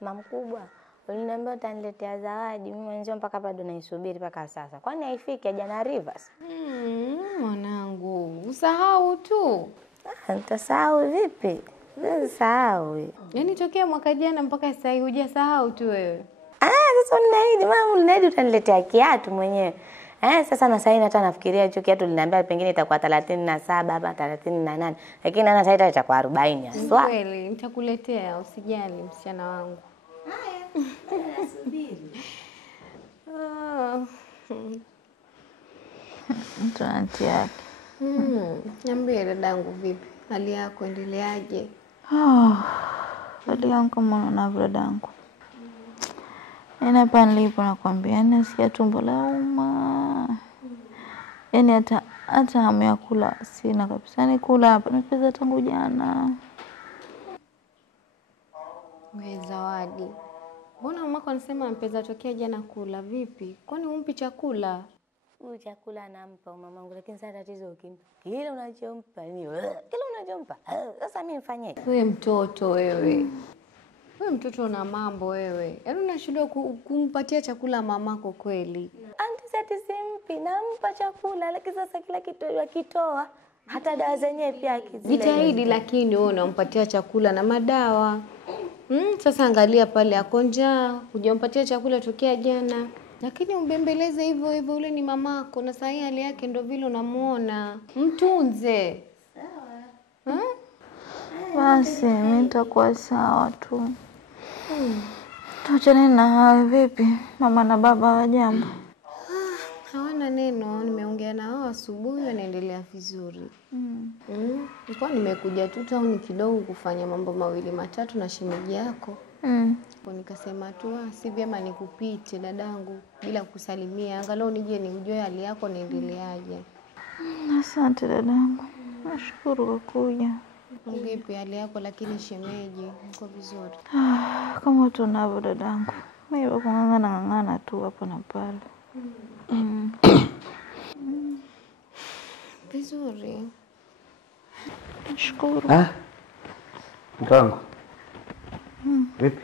Mama mkubwa, uliniambia utaniletea zawadi. Mimi mwenyewe mpaka bado naisubiri mpaka sasa. Kwani haifiki jana Rivers? Mwanangu, usahau tu. Nitasahau vipi? Sahau. Yaani tokea mwaka jana mpaka sasa hivi hujasahau tu wewe. Sasa unaniahidi mama, unaniahidi utaniletea kiatu mwenyewe. Sasa na sasa hata nafikiria hicho kiatu liniambia pengine itakuwa 37 hapa 38. Lakini ana sasa itakuwa 40 haswa. Kweli, nitakuletea usijali msichana wangu. Haya, nasubiri. Mtu anti yake. Niambie dadangu vipi? Hali yako endeleaje? Hali yangu kama unavyo dadangu. Hapa nilipo nakwambia nasikia tumbo lauma. Yaani hata hamu ya kula sina kabisa. Ni kula hapa nimepeza tangu jana. Wewe Zawadi. Mbona mamako anasema ampeza tokea jana kula vipi? Kwani umpi chakula? Huyu chakula anampa mamangu, lakini sasa tatizo ukimpa kile unachompa ni kile unachompa. Sasa mimi nifanyeje? Wewe mtoto wewe. Wewe mtoto una mambo wewe. Yaani unashindwa kumpatia chakula mamako kweli. Anti sasa simpi, nampa chakula lakini sasa kila kitu akitoa hata dawa zenyewe pia akizile. Jitahidi lakini wewe unampatia chakula na madawa. Sasa angalia pale ako njaa, hujampatia chakula tokea jana. Lakini umbembeleze hivyo hivyo, ule ni mamako na sahi hali yake ndio vile unamuona. Mtunze. Sawa. Basi mimi nitakuwa sawa tu. Tuachane na hayo vipi? Mama na baba wajambo? Hawana neno, nimeongea na wao asubuhi wanaendelea vizuri. Nilikuwa nimekuja tu town kidogo kufanya mambo mawili matatu na shemeji yako. Kwa nikasema tu si vyema nikupite dadangu bila kusalimia. Angalau nije nijue hali yako inaendeleaje. Asante dadangu. Nashukuru kwa kuja. Vipi hali yako lakini shemeji uko vizuri? Kama tunavyo dadangu. Mimi kung'ang'ana tu hapo na pale. Vizuri. Nashukuru. Mke wangu. Vipi?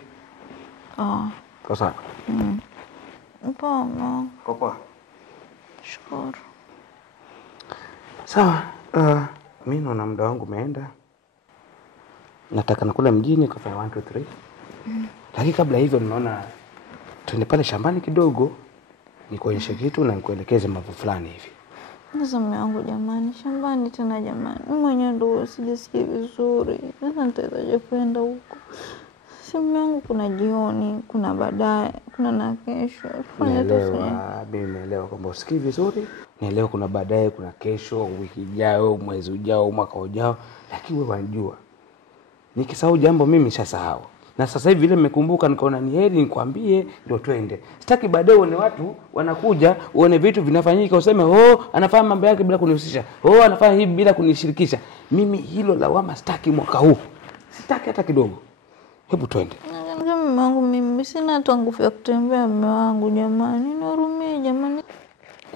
Kwa sawa. Poa. Poa. Shukuru. Sawa. Mimi naona muda wangu umeenda. Nataka nakula mjini kwa 1 2 3. Lakini kabla hivyo nimeona twende pale shambani kidogo. Nikuonyeshe kitu na nikuelekeze mambo fulani hivi. Sasa mume wangu jamani, shambani tena jamani. Mimi mwenyewe ndo sijisikii vizuri. Sasa nitawezaje kwenda huko? Mume wangu kuna jioni, kuna baadaye, kuna na kesho. Nimeelewa kwamba usikii vizuri. Nielewa kuna baadaye, kuna kesho, wiki ijayo, mwezi ujao, mwaka ujao. Lakini wewe unajua. Nikisahau jambo mimi nishasahau. Na sasa hivi vile nimekumbuka nikaona ni heri nikwambie ndio twende. Sitaki baadaye uone watu wanakuja, uone vitu vinafanyika useme anafanya mambo yake bila kunihusisha. Anafanya hivi bila kunishirikisha. Mimi hilo lawama sitaki mwaka huu. Sitaki hata kidogo. Hebu twende. Mume wangu mimi sina hata nguvu ya kutembea mume wangu jamani. Nihurumie jamani.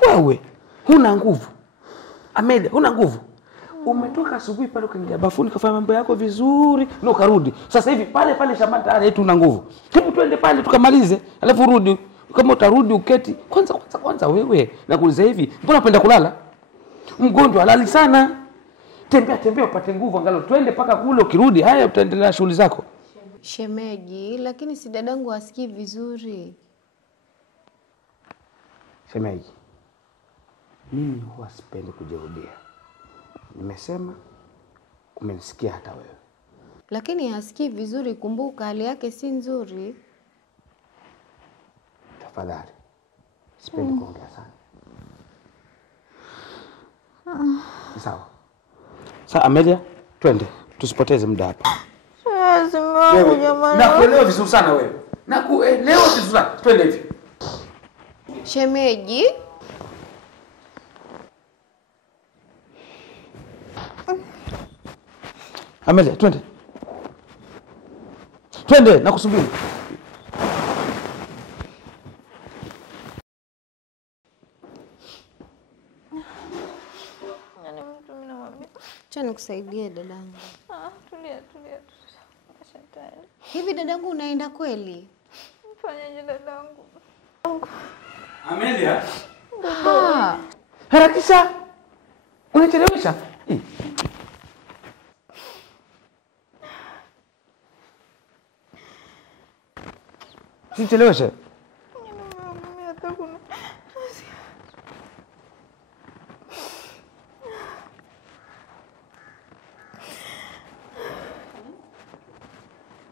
Wewe huna nguvu. Amelia huna nguvu. Umetoka asubuhi pale ukaingia bafuni kafanya mambo yako vizuri na ukarudi. Sasa hivi pale shambani tayari yetu una nguvu. Hebu twende pale tukamalize, alafu rudi. Kama utarudi uketi. Kwanza wewe nakuuliza hivi, mbona unapenda kulala? Mgonjwa halali sana. Tembea upate nguvu angalau twende paka kule ukirudi haya utaendelea shughuli zako. Shemeji, lakini si dadangu asikii vizuri. Shemeji. Mimi huwa sipendi kujirudia. Nimesema umenisikia hata wewe. Lakini hasikii vizuri, kumbuka hali yake si nzuri. Tafadhali. Sipendi kuongea sana. Sawa. Sasa Amelia, twende. Tusipoteze muda hapa. Wewe jamani. Nakuelewa vizuri sana wewe. Nakuelewa vizuri sana. Twende hivi. Shemeji. Amelia, twende. Twende, nakusubiri. Acha nikusaidie dadangu. Tulia. Shetani. Hivi dadangu unaenda kweli? Mfanyaje dadangu? Amelia. Harakisha. Unachelewesha. Usicheleweshe. Mimi hata kuna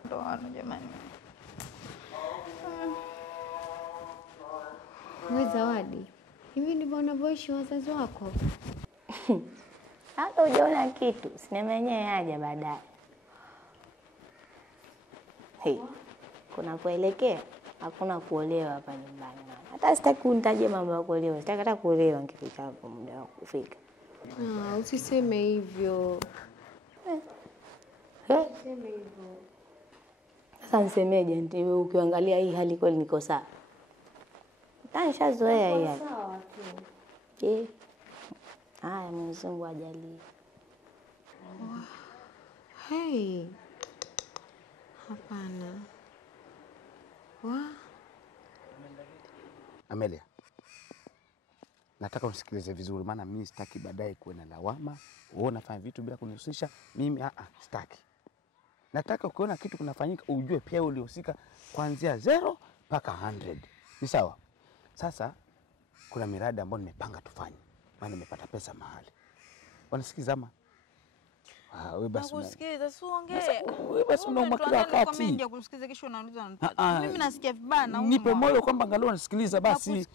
ndoano jamani. Wewe Zawadi, hivi ndivyo wanavyoishi wazazi wako? Hata hujaona kitu, sinema yenyewe yaja baadaye. Kuna kuelekea, hakuna kuolewa hapa nyumbani. Hata sitaki unitaje mambo ya kuolewa, sitaki hata kuolewa nikifika hapo muda wa kufika. Usiseme hivyo. Usiseme hivyo. Sasa nisemeje? Ndio ukiangalia hii hali kweli niko sawa. Nishazoea hii hali. Sawa tu. Haya, Mwenyezi Mungu ajalie. Hey. Hapana. Amelia. Nataka unisikilize vizuri maana mimi sitaki baadaye kuwe na lawama. Wewe unafanya vitu bila kunihusisha. Mimi sitaki. Nataka ukiona kitu kunafanyika ujue pia ulihusika kuanzia 0 mpaka 100. Ni sawa? Sasa kuna miradi ambayo nimepanga tufanye. Maana nimepata pesa mahali. Wanasikiza ama? Wewe basi. Nakusikiza, si uongee. Wewe basi unauma kila wakati. Mimi ndio kusikiza kisha unauliza. Mimi nasikia vibaya na nipe moyo kwamba angalau unasikiliza basi.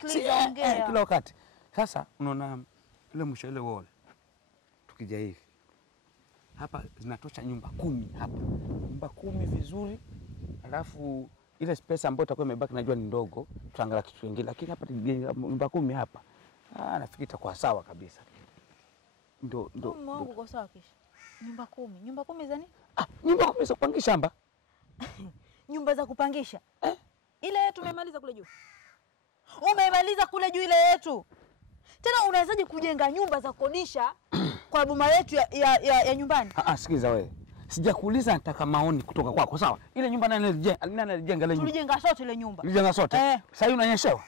Ongea. Kila wakati. Sasa unaona ile mwisho ile wall. Tukija hivi. Hapa zinatosha nyumba 10 hapa. Nyumba 10 vizuri. Alafu ile space ambayo itakuwa imebaki najua ni ndogo. Tutaangalia kitu kingine lakini hapa nyumba 10 hapa. Nafikiri itakuwa sawa kabisa. Ndio. Mungu uko sawa kisha. Nyumba 10. Nyumba 10 za nini? Nyumba 10 za kupangisha shamba. Nyumba za kupangisha. Ile yetu umemaliza kule juu. Umemaliza kule juu ile yetu. Tena unawezaje kujenga nyumba za kukodisha kwa boma yetu ya nyumbani? Sikiza wewe. Sijakuuliza nataka maoni kutoka kwako, sawa? Ile nyumba nani alijenga ile nyumba? Tulijenga sote ile nyumba. Tulijenga sote. Sasa hivi unanyeshewa.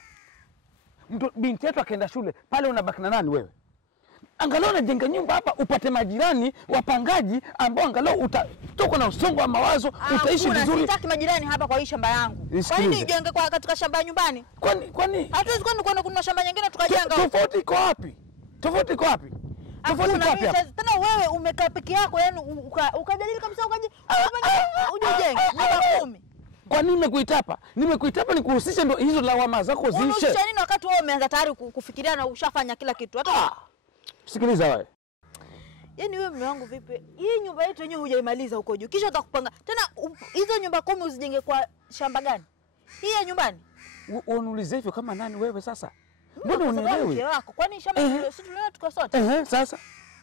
Binti yetu akaenda shule, pale unabaki na nani wewe? Angalau unajenga nyumba hapa upate majirani, wapangaji ambao angalau utatoka na usongo wa mawazo, utaishi vizuri. Sitaki majirani hapa kwa hii shamba yangu. Kwa nini ujenge kwa katika shamba ya nyumbani? Kwani? Hatuwezi kwenda kuna shamba nyingine tukajenga. Tofauti iko wapi? Tofauti iko wapi? Tena wewe umekaa peke yako yani ukajadili kabisa uje ujenge nyumba 10. Kwa nini nimekuita hapa? Nimekuita hapa nikuhusishe ndio hizo lawama zako ziishe. Unahusisha nini wakati wewe umeanza tayari kufikiria na ushafanya kila kitu? Hata sikiliza wewe. Yaani wewe mume wangu vipi? Hii nyumba yetu yenyewe hujaimaliza huko juu. Kisha utakupanga. Tena hizo nyumba 10 usijenge kwa shamba gani? Hii ya nyumbani. Unauliza hivyo kama nani wewe sasa? Mbona unielewi? Kwani shamba hilo si tuliona tuko sote?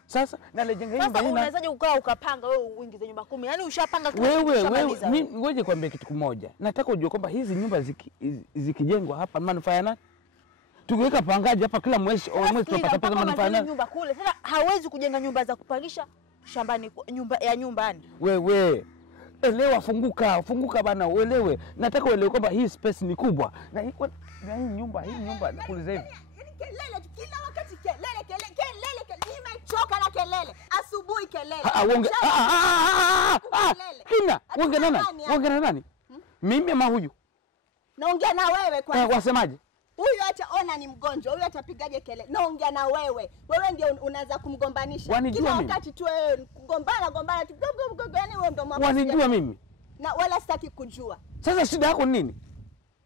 Sasa na lejenga nyumba hii. Sasa unawezaje kukaa ukapanga wewe uingize nyumba 10? Yaani ushapanga kitu wewe mimi ngoje kwambie kitu kimoja. Nataka ujue kwamba hizi nyumba zikijengwa hapa manufaa nani? Tukiweka pangaji hapa kila mwezi tunapata pesa manufaa nani? Nyumba kule. Sasa hawezi kujenga nyumba za kupangisha shambani nyumbani. Wewe elewa, funguka bana, uelewe. Nataka uelewe kwamba hii space ni kubwa. Na hii nyumba nakuuliza hivi. Kelele kila wakati kelele. Nimechoka na kelele. Asubuhi kelele. Kina, uongea na nani? Mimi ama huyu? Naongea na wewe kwanza. Wasemaje? Huyu acha ona ni mgonjwa. Huyu atapigaje kelele? Naongea na wewe. Wewe ndio unaanza kumgombanisha. Kila wakati tu wewe kugombana tu. Yaani wewe ndio mama. Wanijua mimi? Na wala sitaki kujua. Sasa shida yako nini?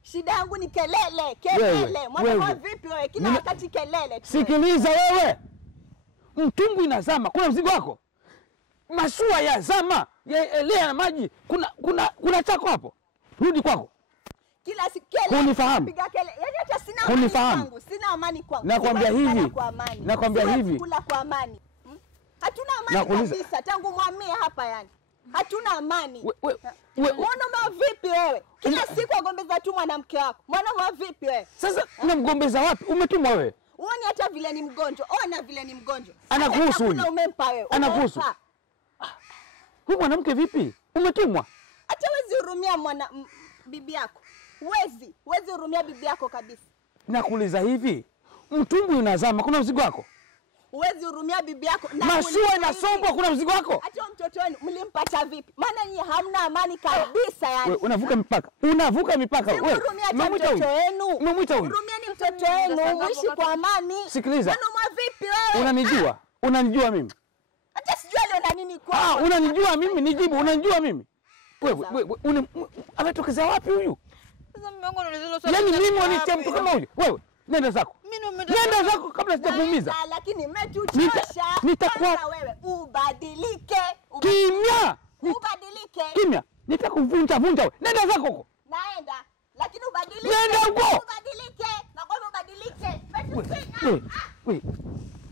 Shida yangu ni kelele. Mwana vipi wewe? Kila wakati kelele. Sikiliza wewe. Mtungu inazama. Kuna mzigo wako? Mashua ya zama. Yaelea na maji. Kuna chako hapo. Rudi kwako. Kila siku kelele. Unifahamu? Piga kelele. Yaani hata sina amani kwangu. Sina amani kwangu. Nakwambia hivi. Kula kwa amani. Hatuna amani kabisa tangu mwamie hapa yani. Hatuna amani. Mwanaume vipi wewe? Kila siku agombeza tu mwanamke wako. Mwanaume vipi wewe? Sasa unamgombeza wapi? Umetumwa wewe. Uone hata vile ni mgonjwa. Ona vile ni mgonjwa. Anakuhusu huyu. Umempa wewe. Anakuhusu. Huyu mwanamke vipi? Umetumwa. hurumia bibi yako. Huwezi hurumia bibi yako kabisa. Nakuuliza hivi, mtumbwi unazama, kuna mzigo wako? Huwezi hurumia bibi yako. Mashua inasombwa, kuna mzigo wako? Hata mtoto wenu mlimpata vipi? Maana nyinyi hamna amani kabisa yani. Wewe unavuka mipaka. Unavuka mipaka wewe. Umemwita mtoto wenu. Umemwita huyu. Hurumieni mtoto wenu, muishi kwa amani. Sikiliza. Maana vipi wewe? Unanijua? Unanijua mimi? Hata sijui leo na nini kwa. Unanijua mimi? Nijibu, unanijua mimi? Wewe ametokezea wapi huyu? Sasa mume wangu anauliza swali. Yaani mimi wanitia mtu kama huyu? Wewe nenda zako. Nenda zako kabla sijakuumiza. Lakini mmetuchosha. Nitakuwa wewe ubadilike. Kimya. Ubadilike. Kimya. Nitakuvunja wewe. Nenda zako huko. Naenda. Lakini ubadilike. Nenda huko. Ubadilike. Nakwambia ubadilike.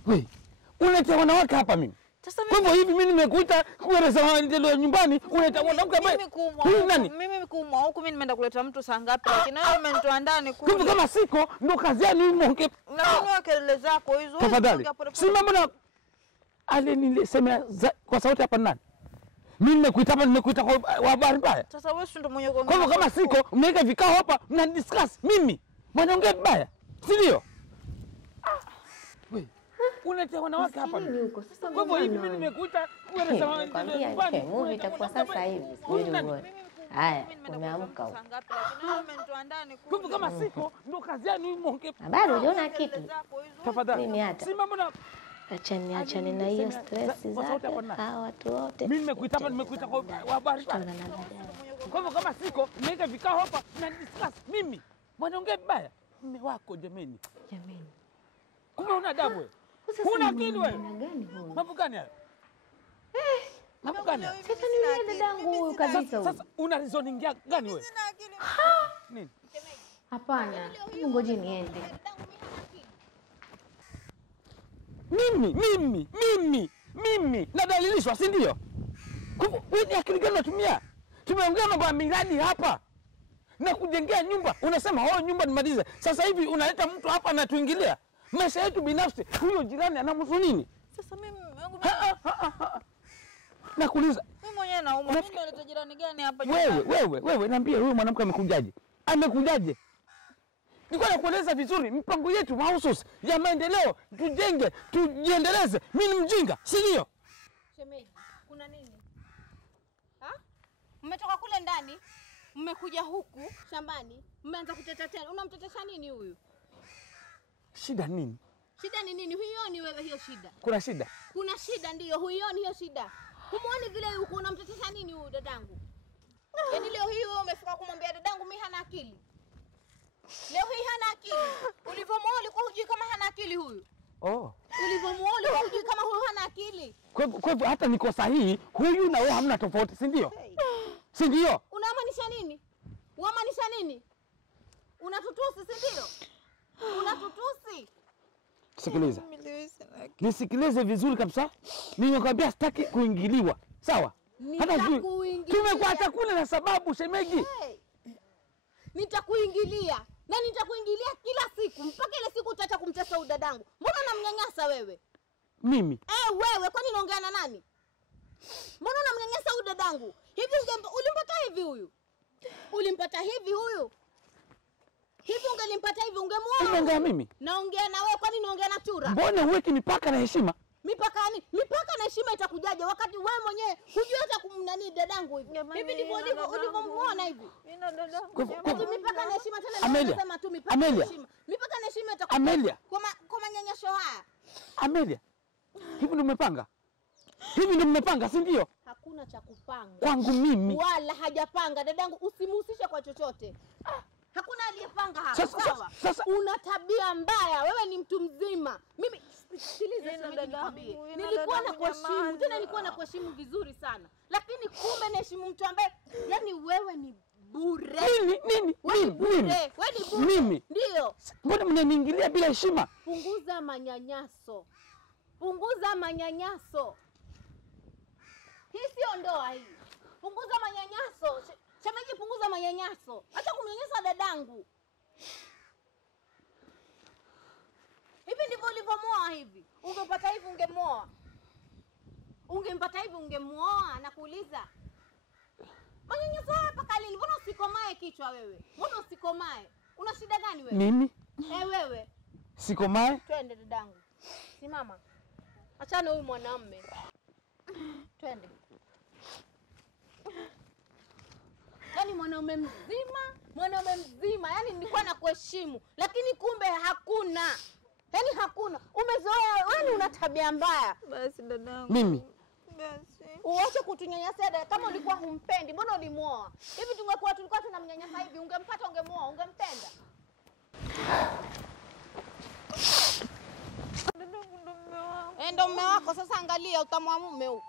Wewe. Unaita wanawake hapa mimi. Kwa hivyo hivi mimi nimekuita kueleza maendeleo nyumbani, unaita mwanamke ambaye huyu nani? Mimi kuumwa huku mimi nimeenda kuleta mtu saa ngapi lakini wewe umenitoa ndani kule. Kwa kama siko ndo kazi yenu mmoke. Na kunyoa kelele zako hizo. Tafadhali. Si mambo na alinisemea kwa sauti hapa nani? Mimi nimekuita kwa habari mbaya. Sasa wewe si ndo mwenye kwa. Kwa hivyo kama siko mnaweka vikao hapa mna discuss mimi. Mwanaongea vibaya. Si ndio? Wewe unaita wanawake hapa mimi. Kwa hivyo hivi mimi nimekuita kueleza maendeleo nyumbani. Movie itakuwa sasa hivi. Haya, umeamka huko. Kwa hivyo kama siko ndo kazi yenu mmoke. Bado hujaona kitu. Tafadhali. Mimi hata. Si mambo na Achani na hiyo stress zake. Hawa watu wote. Mimi nimekuita kwa habari. Kwa hivyo kama siko mnaweka vikao hapa na discuss mimi. Mwanaongea vibaya. Mume wako jameni. Kumbe una adabu wewe. Huna akili wewe. Mambo gani hayo? Mambo gani? Sasa ni yule dadangu huyu kabisa huyu. Sasa una reasoning gani wewe? Sina akili. Nini? Hapana. Ngoje niende. Mimi nadalilishwa, si ndio? Wewe ni akili gani unatumia? Tumeongea mambo ya miradi hapa na kujengea nyumba, unasema nyumba nimalize. Sasa hivi unaleta mtu hapa na tuingilia maisha yetu binafsi. Huyo jirani anamhusu nini? Sasa mimi wangu nakuuliza mimi mwenyewe naumwa. Mimi naleta jirani gani hapa? Wewe niambie, huyo mwanamke amekujaje? Nilikuwa nakueleza vizuri mipango yetu mahususi ya maendeleo, tujenge, tujiendeleze. Mimi ni mjinga, si ndio? Shemeji, kuna nini? Mmetoka kule ndani, mmekuja huku shambani, mmeanza kuteta tena. Unamtetesha nini huyu? Shida nini? Shida ni nini? Huioni wewe hiyo shida? Kuna shida? Kuna shida ndio, huioni hiyo shida? Humuoni vile huko unamtetesha nini huyu dadangu? Yaani leo hii wewe umefika kumwambia dadangu mimi hana akili. Leo hii hana akili. Ulivyomuoa ulikuwa hujui kama hana akili huyu. Ulivyomuoa ulikuwa hujui kama huyu hana akili. Kwa hivyo hata niko sahihi, huyu na wewe hamna tofauti, si ndio? Si ndio? Unamaanisha nini? Unamaanisha nini? Unatutusi, si ndio? Unatutusi. Sikiliza. Nisikilize vizuri kabisa. Nimekwambia sitaki kuingiliwa. Sawa? Hata tumekuacha kule na sababu shemeji. Nitakuingilia. Na nitakuingilia kila siku mpaka ile siku utaacha kumtesa huyu dadangu. Mbona unamnyanyasa wewe? Mimi? Wewe kwani unaongea na nani? Mbona unamnyanyasa huyu dadangu? Hivi ulimpata hivi huyu? Ulimpata hivi huyu? Hivi ungelimpata hivi ungemuoa? Unaongea mimi? Naongea na wewe, kwani naongea na chura? Mbona huweki mipaka na heshima? Mipaka nini? Mipaka na heshima itakujaje wakati wewe mwenyewe hujui hata kumnani dadangu hivi? Hivi ndivyo ulivyomuona hivi? Mimi dadangu. Mipaka na heshima tena nasema tu mipaka na heshima. Mipaka na heshima itakujaje? Kwa manyanyasho haya. Amelia. Hivi ndio umepanga? Hivi ndio mmepanga, si ndio? Hakuna cha kupanga. Kwangu mimi. Wala hajapanga dadangu, usimhusishe kwa chochote. Hakuna aliyepanga hapa. Sawa? Una tabia mbaya. Wewe ni mtu mzima. Mimi sikiliza nikwambie. Nilikuwa nakuheshimu. Tena nilikuwa nakuheshimu vizuri sana. Lakini kumbe naheshimu mtu ambaye yani wewe ni bure. Nini? Wewe ni bure. Mimi. Ndio. Mbona mnaniingilia bila heshima? Punguza manyanyaso. Punguza manyanyaso. Hii sio ndoa hii. Punguza manyanyaso. Shemeji, punguza manyanyaso. Acha kumnyanyasa dadangu. Hivi ndivyo ulivyomuoa hivi? Ungepata hivi ungemuoa? Ungempata hivi ungemuoa na kuuliza? Manyanyaso haya mpaka lini? Mbona usikomae kichwa wewe? Mbona usikomae? Una shida gani wewe? Mimi? Wewe. Sikomae? Twende dadangu. Simama. Achana huyu mwanamume. Twende. Yaani mwanaume mzima, yaani nilikuwa nakuheshimu, lakini kumbe hakuna. Yaani hakuna. Umezoea, yaani una tabia mbaya. Basi dadangu. Mimi? Basi. Uache kutunyanyasa dada. Kama ulikuwa humpendi, mbona ulimuoa? Hivi tulikuwa tunamnyanyasa hivi, ungempata ungemuoa, ungempenda? Dadangu ndo mume wangu. Ndo mume wako, sasa angalia utamwa mume huyu.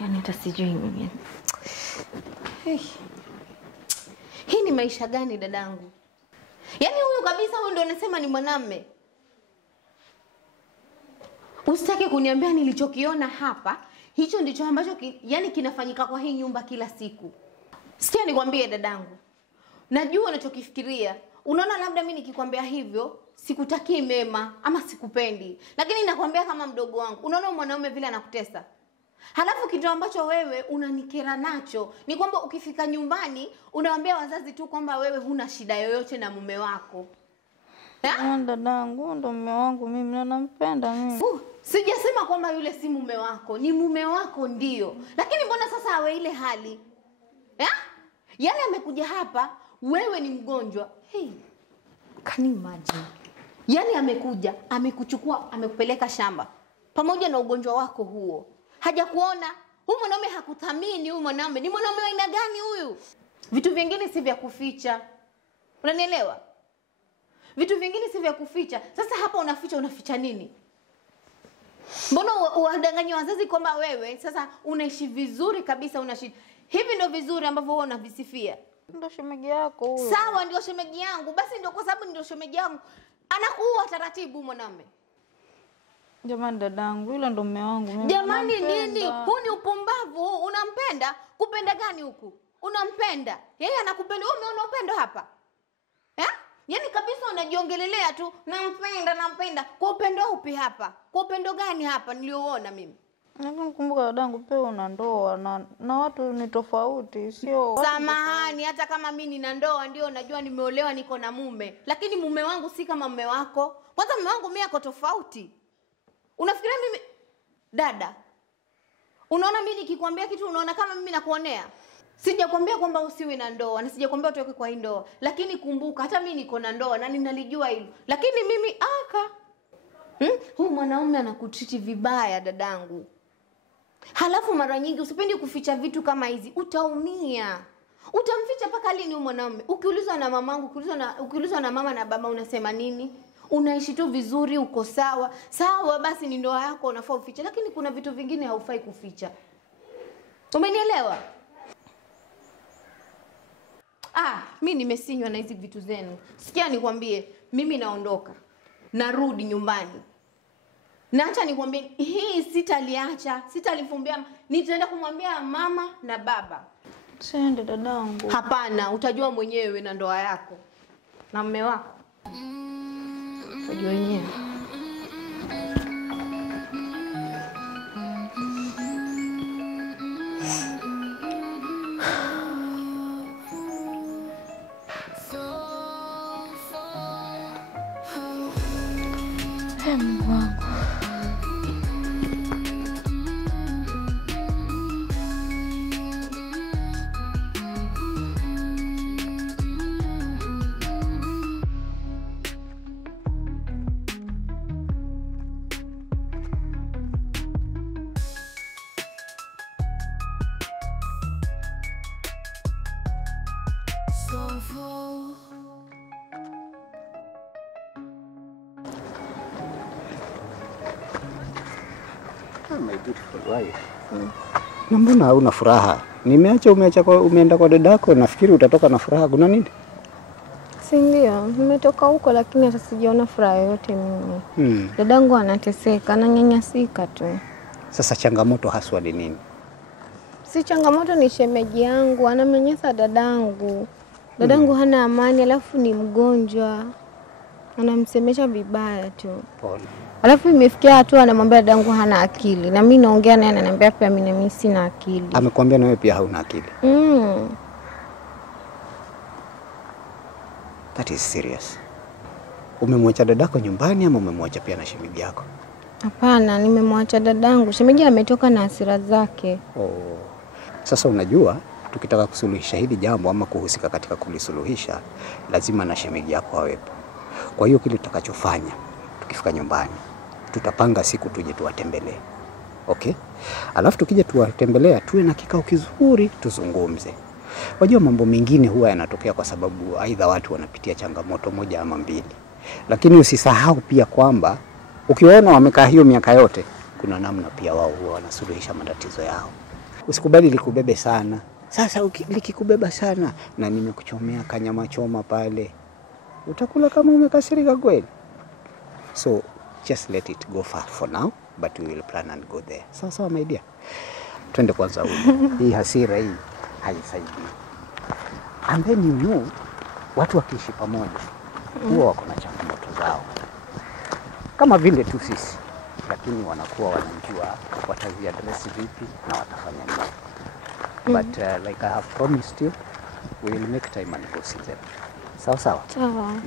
Yaani hata sijui mimi. Hii ni maisha gani dadangu? Yaani huyu kabisa, huyu ndio unasema ni mwanamume. Usitaki kuniambia nilichokiona hapa, hicho ndicho ambacho yani kinafanyika kwa hii nyumba kila siku. Sikia nikwambie dadangu. Najua unachokifikiria. Unaona labda mimi nikikwambia hivyo sikutakii mema ama sikupendi. Lakini nakwambia kama mdogo wangu. Unaona mwanaume vile anakutesa. Halafu kitu ambacho wewe unanikera nacho ni kwamba ukifika nyumbani unawaambia wazazi tu kwamba wewe huna shida yoyote na mume wako. Dadangu ndo mume wangu mimi na nampenda mimi. Sijasema kwamba yule si mume wako, ni mume wako ndio. Lakini mbona sasa awe ile hali? Yale amekuja hapa, wewe ni mgonjwa. Hey, can you imagine? Yale amekuja, amekuchukua, amekupeleka shamba. Pamoja na ugonjwa wako huo. Hajakuona, huyu mwanaume hakuthamini, huyu mwanaume. Ni mwanaume wa aina gani huyu? Vitu vingine si vya kuficha. Unanielewa? Vitu vingine si vya kuficha. Sasa hapa unaficha nini? Mbona uwadanganya wazazi kwamba wewe sasa unaishi vizuri kabisa, unaishi hivi ndio vizuri ambavyo wewe unavisifia? Ndio shemeji yako huyo. Sawa, ndio shemeji yangu. Basi ndio kwa sababu ndio shemeji yangu anakuua taratibu mwanamume. Jamani dadangu, yule ndo mume wangu mimi. Jamani nini? Huu ni upumbavu. Unampenda? Kupenda gani huku? Unampenda? Yeye anakupenda. Wewe umeona upendo hapa? Yaani kabisa unajiongelelea tu, nampenda. Kwa upendo upi hapa? Kwa upendo gani hapa nilioona mimi? Nakumbuka dadangu pia una ndoa na watu ni tofauti, sio? Samahani, hata kama mimi nina ndoa ndio najua nimeolewa, niko na mume. Lakini mume wangu si kama mume wako. Kwanza mume wangu mimi ako tofauti. Unafikiria mimi dada? Unaona mimi nikikwambia kitu unaona kama mimi nakuonea? Sijakwambia kwamba usiwe na ndoa, na sijakwambia utoke kwa hii ndoa. Lakini kumbuka hata mimi niko na ndoa na ninalijua hilo. Lakini mimi huyu mwanaume anakutreat vibaya dadangu. Halafu mara nyingi usipendi kuficha vitu kama hizi, utaumia. Utamficha mpaka lini huyu mwanaume? Ukiulizwa na mamangu, ukiulizwa na mama na baba unasema nini? Unaishi tu vizuri, uko sawa. Sawa basi ni ndoa yako unafaa ufiche, lakini kuna vitu vingine haufai kuficha. Umenielewa? Mimi nimesinywa na hizi vitu zenu. Sikia nikwambie, mimi naondoka. Narudi nyumbani. Na acha nikwambie, hii sitaliacha, sitalifumbia. Nitaenda kumwambia mama na baba. Sende dadangu. Hapana, utajua mwenyewe na ndoa yako. Na mume wako. Utajua wenyewe. Mungu wangu. My beautiful wife. Na mbona hauna furaha? Umeenda kwa dadako, nafikiri utatoka na furaha. Kuna nini? Si ndio, nimetoka huko lakini hata sijaona furaha yoyote mimi. Dadangu anateseka, ananyanyasika tu. Sasa changamoto haswa ni nini? Si changamoto, ni shemeji yangu, anamenyesa dadangu. Dadangu hana amani, alafu ni mgonjwa. Anamsemesha vibaya tu. Pole. Alafu imefikia hatua anamwambia dadangu hana akili. Na mimi naongea naye ananiambia pia mimi sina akili. Amekwambia na wewe pia hauna akili? That is serious. Umemwacha dadako nyumbani ama umemwacha pia na shemeji yako? Hapana, nimemwacha dadangu. Shemeji ametoka na hasira zake. Sasa unajua, tukitaka kusuluhisha hili jambo ama kuhusika katika kulisuluhisha, lazima na shemeji yako awepo. Kwa hiyo kile tutakachofanya, tukifika nyumbani, tutapanga siku tuje tuwatembelee. Okay? Alafu tukija tuwatembelea, tuwe na kikao kizuri, tuzungumze. Wajua mambo mengine huwa yanatokea kwa sababu aidha watu wanapitia changamoto moja ama mbili. Lakini usisahau pia kwamba ukiwaona wamekaa hiyo miaka yote, kuna namna pia wao huwa wanasuluhisha matatizo yao. Usikubali likubebe sana. Sasa likikubeba sana na nimekuchomea kanyama choma pale, utakula kama umekasirika kweli. So just let it go for now, but we will plan and go there. Sawa my dear. Twende kwanza huko. Hii hasira hii haisaidii. And then you know, watu wakiishi pamoja huwa wako na changamoto zao kama vile tu sisi, lakini wanakuwa wanajua wataziaddress vipi na watafanya nini. But like I have promised you, we will make time and go see them. Sawa.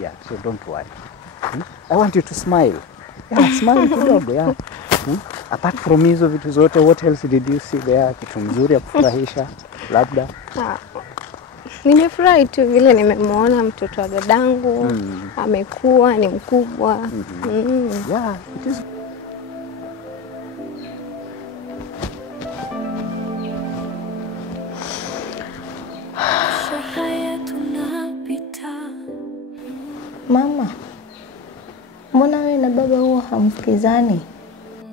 Yeah, so don't worry. I want you to smile. Yeah, smile kidogo, yeah. Apart from hizo vitu zote, what else did you see there? Kitu mzuri ya kufurahisha labda? Nimefurahi tu vile nimemwona mtoto wa dadangu amekuwa ni mkubwa. Yeah, it is. Mama, mbona wewe na baba huwa hamsikizani?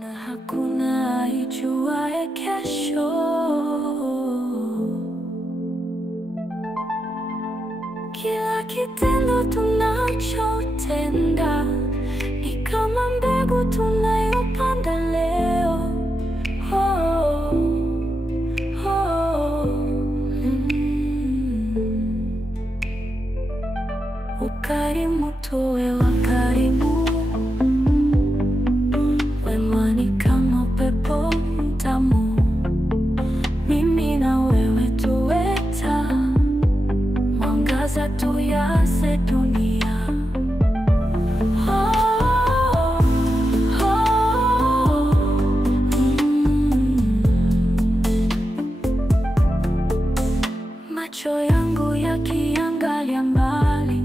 Na hakuna aijuaye kesho. Kila kitendo tunachotenda ni kama mbegu tunayopanda leo. Ukarimu tuwe wakarimu, wema ni kama upepo mtamu. Mimi na wewe tuwe taa, mwangaza tuiase dunia. Macho yangu yakiangalia mbali,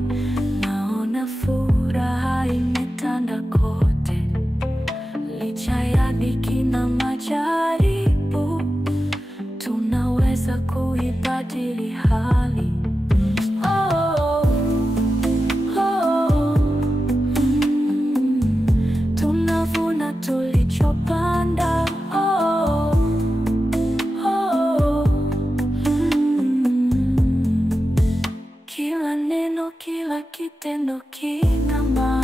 naona furaha imetanda kote. Licha ya dhiki na majaribu, tunaweza kuibadili hali. Tunavuna tulichopanda. Kila neno, kila kitendo kina maana.